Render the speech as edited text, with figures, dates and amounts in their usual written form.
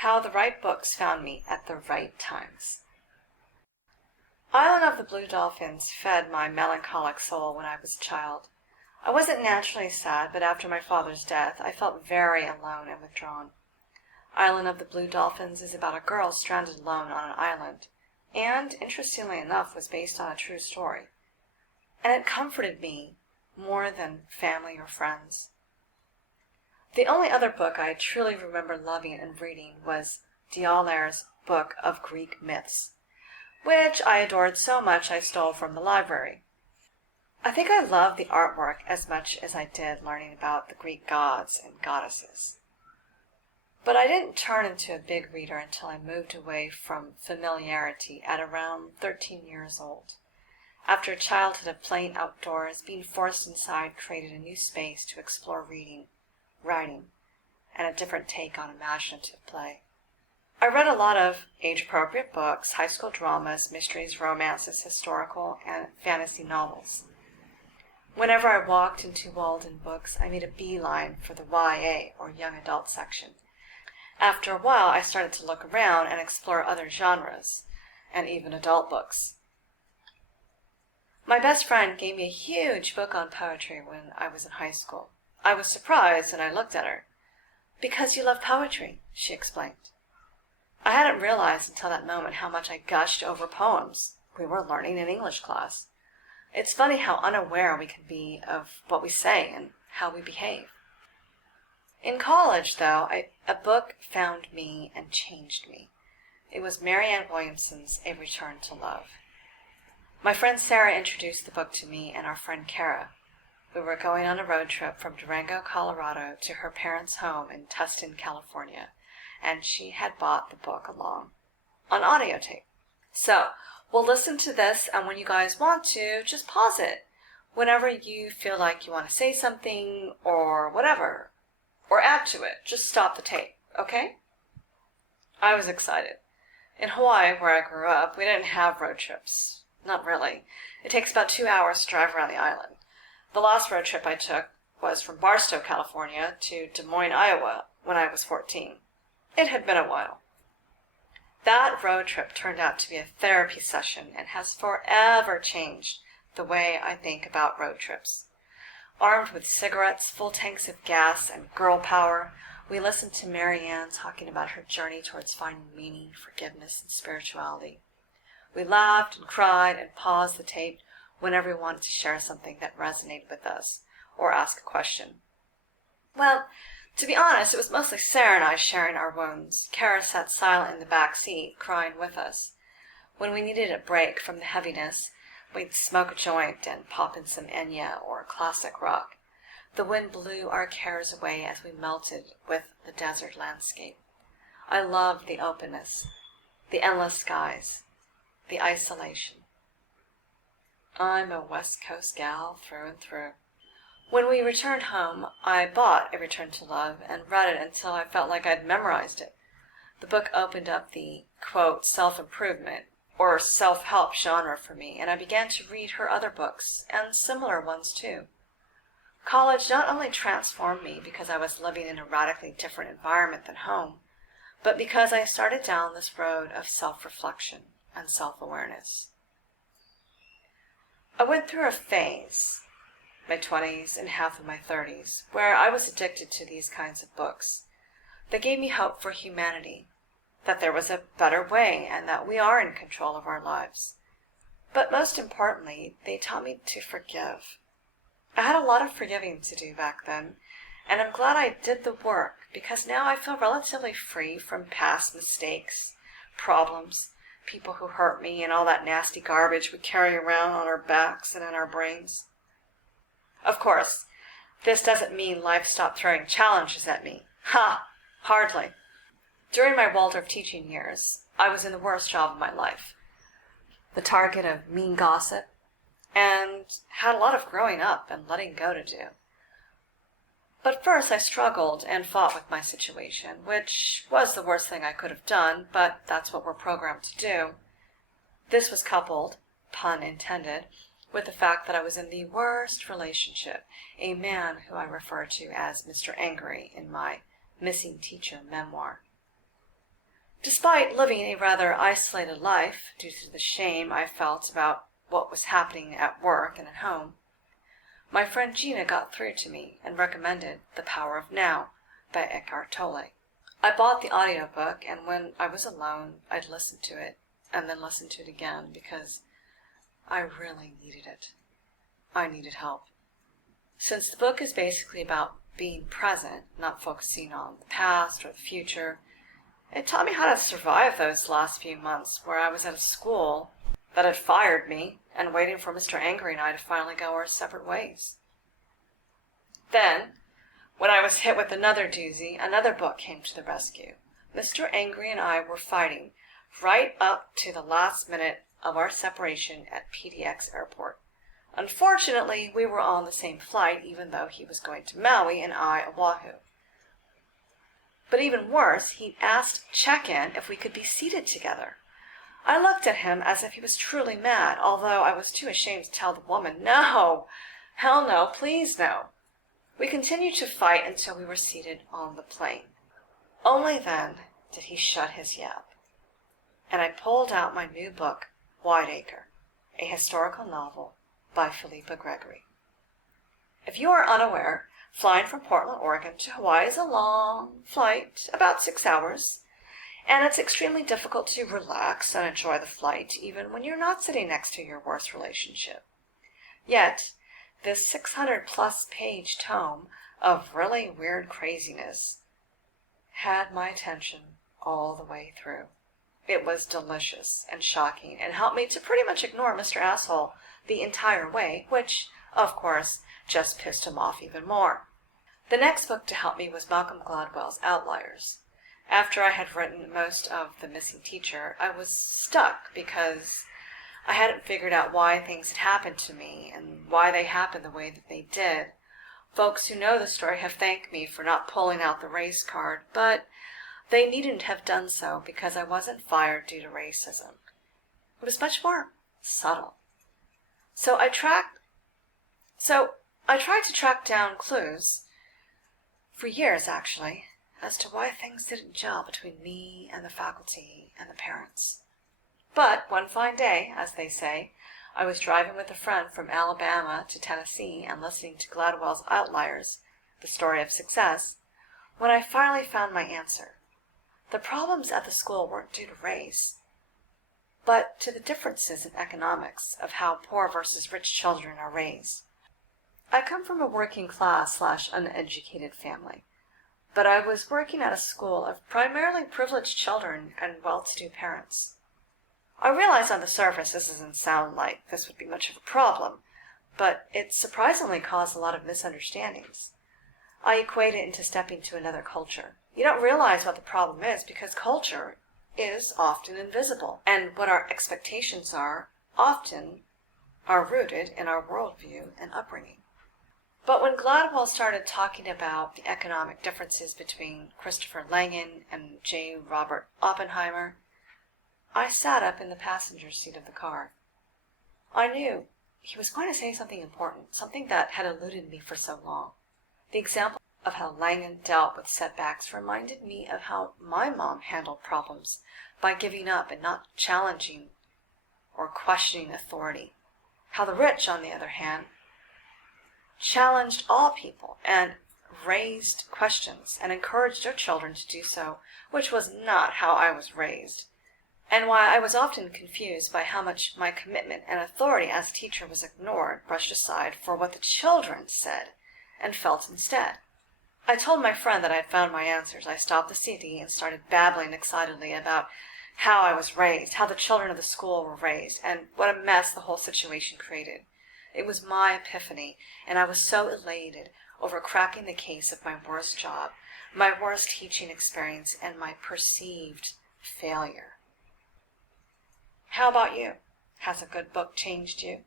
How the Right Books Found Me at the Right Times. Island of the Blue Dolphins fed my melancholic soul when I was a child. I wasn't naturally sad, but after my father's death, I felt very alone and withdrawn. Island of the Blue Dolphins is about a girl stranded alone on an island, and, interestingly enough, was based on a true story. And it comforted me more than family or friends. The only other book I truly remember loving and reading was Outliers' book of Greek myths, which I adored so much I stole from the library. I think I loved the artwork as much as I did learning about the Greek gods and goddesses. But I didn't turn into a big reader until I moved away from familiarity at around 13 years old. After a childhood of playing outdoors, being forced inside created a new space to explore reading, writing, and a different take on imaginative play. I read a lot of age-appropriate books, high school dramas, mysteries, romances, historical, and fantasy novels. Whenever I walked into Walden Books, I made a beeline for the YA, or young adult section. After a while, I started to look around and explore other genres, and even adult books. My best friend gave me a huge book on poetry when I was in high school. I was surprised, and I looked at her. "Because you love poetry," she explained. I hadn't realized until that moment how much I gushed over poems we were learning in English class. It's funny how unaware we can be of what we say and how we behave. In college, though, a book found me and changed me. It was Marianne Williamson's A Return to Love. My friend Sarah introduced the book to me and our friend Kara. We were going on a road trip from Durango, Colorado to her parents' home in Tustin, California, and she had bought the book along on audio tape. So, we'll listen to this, and when you guys want to, just pause it. Whenever you feel like you want to say something or whatever, or add to it, just stop the tape, okay? I was excited. In Hawaii, where I grew up, we didn't have road trips. Not really. It takes about 2 hours to drive around the island. The last road trip I took was from Barstow, California to Des Moines, Iowa, when I was 14. It had been a while. That road trip turned out to be a therapy session and has forever changed the way I think about road trips. Armed with cigarettes, full tanks of gas, and girl power, we listened to Marianne talking about her journey towards finding meaning, forgiveness, and spirituality. We laughed and cried and paused the tape whenever we wanted to share something that resonated with us or ask a question. Well, to be honest, it was mostly Sarah and I sharing our wounds. Kara sat silent in the back seat, crying with us. When we needed a break from the heaviness, we'd smoke a joint and pop in some Enya or classic rock. The wind blew our cares away as we melted with the desert landscape. I loved the openness, the endless skies, the isolation. I'm a West Coast gal through and through. When we returned home, I bought A Return to Love and read it until I felt like I'd memorized it. The book opened up the, quote, self-improvement or self-help genre for me, and I began to read her other books, and similar ones too. College not only transformed me because I was living in a radically different environment than home, but because I started down this road of self-reflection and self-awareness. I went through a phase, my 20s and half of my 30s, where I was addicted to these kinds of books. They gave me hope for humanity, that there was a better way and that we are in control of our lives. But most importantly, they taught me to forgive. I had a lot of forgiving to do back then, and I'm glad I did the work because now I feel relatively free from past mistakes, problems, people who hurt me, and all that nasty garbage we carry around on our backs and in our brains. Of course, this doesn't mean life stopped throwing challenges at me. Ha! Hardly. During my Waldorf teaching years, I was in the worst job of my life, the target of mean gossip, and had a lot of growing up and letting go to do. But first I struggled and fought with my situation, which was the worst thing I could have done, but that's what we're programmed to do. This was coupled, pun intended, with the fact that I was in the worst relationship, a man who I refer to as Mr. Angry in my Missing Teacher memoir. Despite living a rather isolated life due to the shame I felt about what was happening at work and at home, my friend Gina got through to me and recommended The Power of Now by Eckhart Tolle. I bought the audiobook, and when I was alone, I'd listen to it and then listen to it again because I really needed it. I needed help. Since the book is basically about being present, not focusing on the past or the future, it taught me how to survive those last few months where I was at a school that had fired me and waiting for Mr. Angry and I to finally go our separate ways. Then, when I was hit with another doozy, another book came to the rescue. Mr. Angry and I were fighting right up to the last minute of our separation at PDX Airport. Unfortunately, we were on the same flight, even though he was going to Maui and I Oahu. But even worse, he asked check-in if we could be seated together. I looked at him as if he was truly mad, although I was too ashamed to tell the woman, no, hell no, please no. We continued to fight until we were seated on the plane. Only then did he shut his yap, and I pulled out my new book, Whiteacre, a historical novel by Philippa Gregory. If you are unaware, flying from Portland, Oregon to Hawaii is a long flight, about 6 hours, and it's extremely difficult to relax and enjoy the flight, even when you're not sitting next to your worst relationship. Yet, this 600-plus page tome of really weird craziness had my attention all the way through. It was delicious and shocking and helped me to pretty much ignore Mr. Asshole the entire way, which, of course, just pissed him off even more. The next book to help me was Malcolm Gladwell's Outliers. After I had written most of The Missing Teacher, I was stuck because I hadn't figured out why things had happened to me and why they happened the way that they did. Folks who know the story have thanked me for not pulling out the race card, but they needn't have done so because I wasn't fired due to racism. It was much more subtle. So I tried to track down clues, for years actually, as to why things didn't gel between me and the faculty and the parents. But one fine day, as they say, I was driving with a friend from Alabama to Tennessee and listening to Gladwell's Outliers, the story of success, when I finally found my answer. The problems at the school weren't due to race, but to the differences in economics of how poor versus rich children are raised. I come from a working class/uneducated family, but I was working at a school of primarily privileged children and well-to-do parents. I realize on the surface this doesn't sound like this would be much of a problem, but it surprisingly caused a lot of misunderstandings. I equate it into stepping to another culture. You don't realize what the problem is because culture is often invisible, and what our expectations are often are rooted in our worldview and upbringing. But when Gladwell started talking about the economic differences between Christopher Langan and J. Robert Oppenheimer, I sat up in the passenger seat of the car. I knew he was going to say something important, something that had eluded me for so long. The example of how Langan dealt with setbacks reminded me of how my mom handled problems by giving up and not challenging or questioning authority. How the rich, on the other hand, challenged all people and raised questions and encouraged their children to do so, which was not how I was raised, and why I was often confused by how much my commitment and authority as a teacher was ignored, brushed aside for what the children said and felt instead. I told my friend that I had found my answers. I stopped the CD and started babbling excitedly about how I was raised, how the children of the school were raised, and what a mess the whole situation created. It was my epiphany, and I was so elated over cracking the case of my worst job, my worst teaching experience, and my perceived failure. How about you? Has a good book changed you?